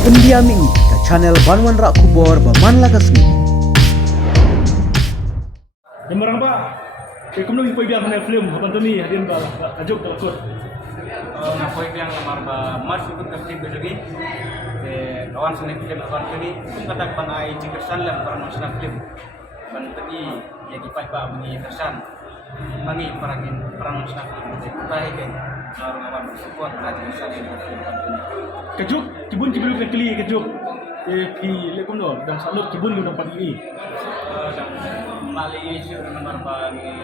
Pendiaming ke channel Banwan Rak Kubor Baman Lagasmi. Yang marang ba? Kaya kung nung ipoy biya ka na film, hapan to ni, hadin ba, kajok kalakot. Ngapoy biang lamar ba mas ikut ke film lagi. Kawan sana film kawan kini, kung katak pan ay cikersan lang para mas na film. Ban tadi ya kipat ba bunyi kersan. Mangi para mas na film. Tahi kan, orang awan support aja kersan ini. Kajok, kibun kibun ka kli kajok. Pi lekom no, dan salot kibun lu dapat ini. Mali isu nomor ba ni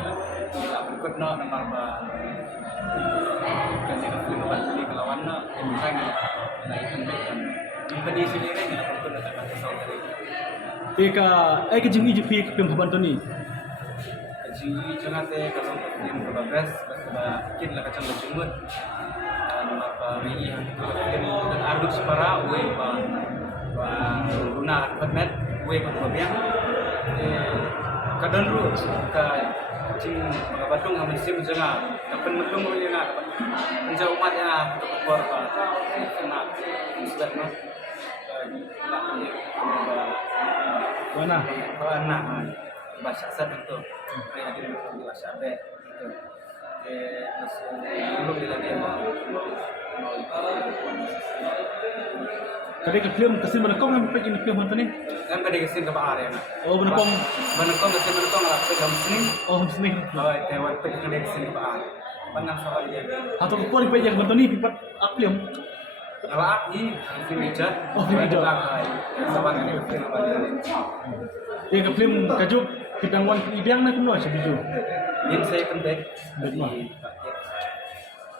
ikut no nomor ba. Kan dia film ban tadi kelawan no, yang na itu kan. Yung tadi sini kan kita pun ada kata saudari. Eka, ay kajing iji pi film hapan to ni. Kaji jangan teh kalau film progress, kita kin lah kacang berjumut. Apa ini dan arduk separa, uwe pa guna pernet, uwe pa kebiang. Kadang ru ka cing magabatung aman sim janga, kapan melung uwe na, penjau umat ya untuk keluar pa, kena sudah no. Mana? Mana? Bahasa sad itu, ada bahasa ada itu. Belum dilagi Kali ke film kasi menekong yang pagi ni film hantu ni. kan pada kesin ke bahar ya nak. Oh menekong. Kesin menekong lah pegang sini. Oh sini. Oh tewat pegang kesin ke bahar. Panang soal dia. Atau ko ni pagi hantu ni pipat film. Kalau ini film hijau. Oh film hijau. Saban ini film apa? Dia ke film kajok kita wan ibiang na kuno sa video. Ini saya penting.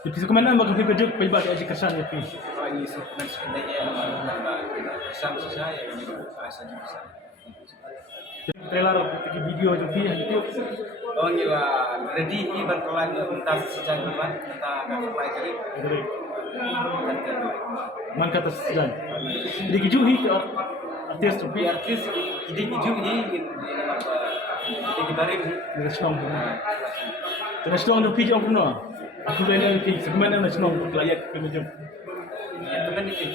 Di piso kemana mag film kajok paiba di aji kersan ya pi. Ini sebenarnya sebenarnya sama saya ini bahasa juga. Trailer ke video jo pi itu. Oh gila, ready ini bantuan untuk sejak bulan kita akan pelajari. Man kata sedan. Di kejuhi artis tu pi Artis ide hijau ini barim di senang. Terus tu ang pi jong kuno. Aku dah ni pi sebenarnya na senang layak ke jom. itu kan itu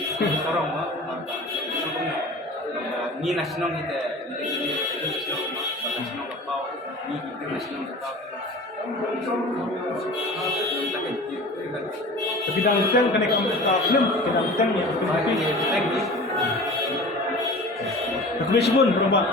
orang mah ni nasional kita ini nasional kapau ni itu nasional kapau Tapi dalam film kena film kena film ni. tapi Dokumentasi pun berubah.